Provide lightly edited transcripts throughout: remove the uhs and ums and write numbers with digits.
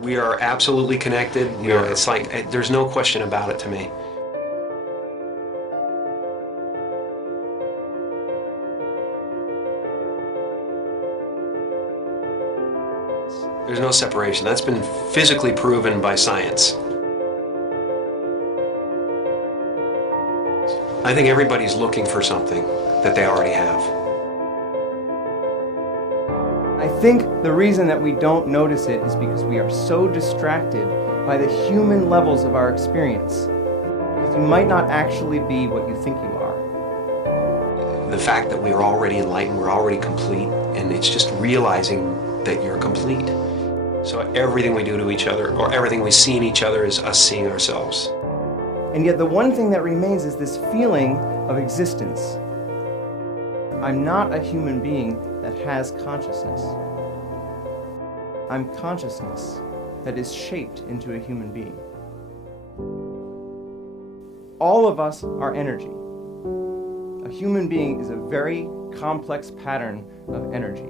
We are absolutely connected. You know, it's like, there's no question about it to me. There's no separation. That's been physically proven by science. I think everybody's looking for something that they already have. I think the reason that we don't notice it is because we are so distracted by the human levels of our experience. Because you might not actually be what you think you are. The fact that we're already enlightened, we're already complete, and it's just realizing that you're complete. So everything we do to each other, or everything we see in each other, is us seeing ourselves. And yet the one thing that remains is this feeling of existence. I'm not a human being that has consciousness. I'm consciousness that is shaped into a human being. All of us are energy. A human being is a very complex pattern of energy.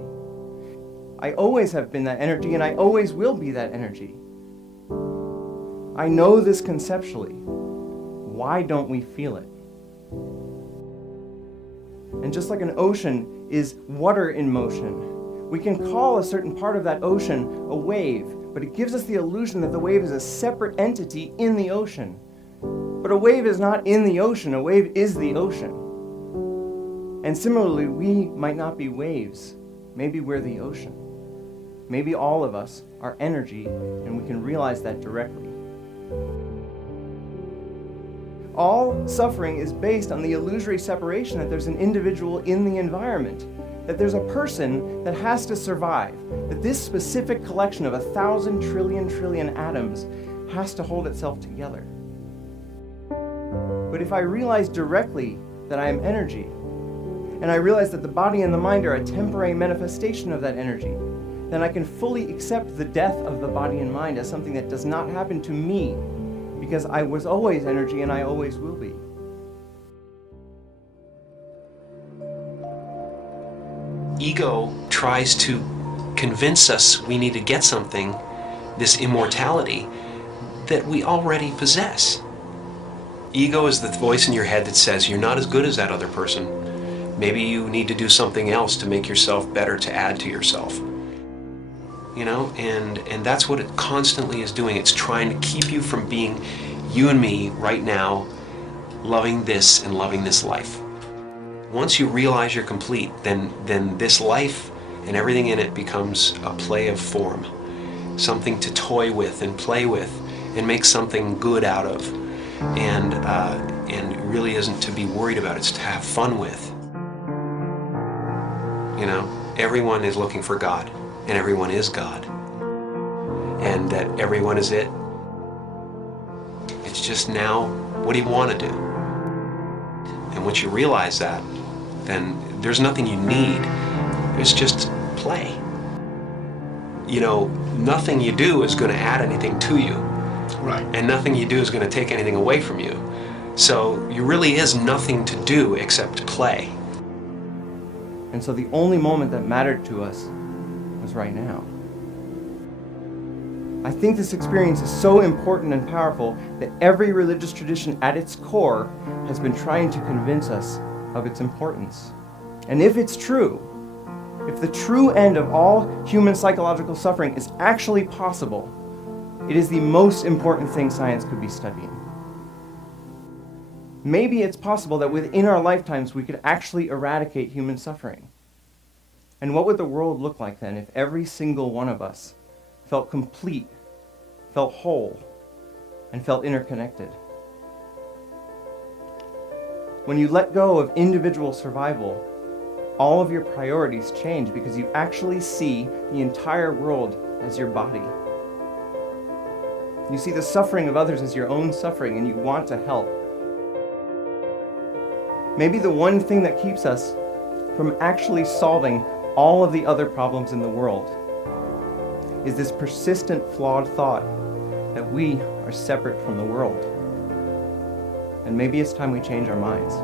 I always have been that energy, and I always will be that energy. I know this conceptually. Why don't we feel it? And just like an ocean is water in motion, we can call a certain part of that ocean a wave, but it gives us the illusion that the wave is a separate entity in the ocean. But a wave is not in the ocean, a wave is the ocean. And similarly, we might not be waves. Maybe we're the ocean. Maybe all of us are energy, and we can realize that directly. All suffering is based on the illusory separation that there's an individual in the environment, that there's a person that has to survive, that this specific collection of 1,000 trillion atoms has to hold itself together. But if I realize directly that I am energy, and I realize that the body and the mind are a temporary manifestation of that energy, then I can fully accept the death of the body and mind as something that does not happen to me, because I was always energy and I always will be. Ego tries to convince us we need to get something, this immortality, that we already possess. Ego is the voice in your head that says you're not as good as that other person. Maybe you need to do something else to make yourself better, to add to yourself. You know, and that's what it constantly is doing. It's trying to keep you from being you and me right now, loving this and loving this life. Once you realize you're complete, then this life and everything in it becomes a play of form, something to toy with and play with and make something good out of, and it really isn't to be worried about. It's to have fun with. You know, everyone is looking for God. And everyone is God. And that everyone is it. It's just now, what do you want to do? And once you realize that, then there's nothing you need. It's just play. You know, nothing you do is going to add anything to you. Right. And nothing you do is going to take anything away from you. So there really is nothing to do except play. And so the only moment that mattered to us was right now. I think this experience is so important and powerful that every religious tradition at its core has been trying to convince us of its importance. And if it's true, if the true end of all human psychological suffering is actually possible, it is the most important thing science could be studying. Maybe it's possible that within our lifetimes we could actually eradicate human suffering. And what would the world look like then if every single one of us felt complete, felt whole, and felt interconnected? When you let go of individual survival, all of your priorities change because you actually see the entire world as your body. You see the suffering of others as your own suffering, and you want to help. Maybe the one thing that keeps us from actually solving all of the other problems in the world is this persistent, flawed thought that we are separate from the world. And maybe it's time we change our minds.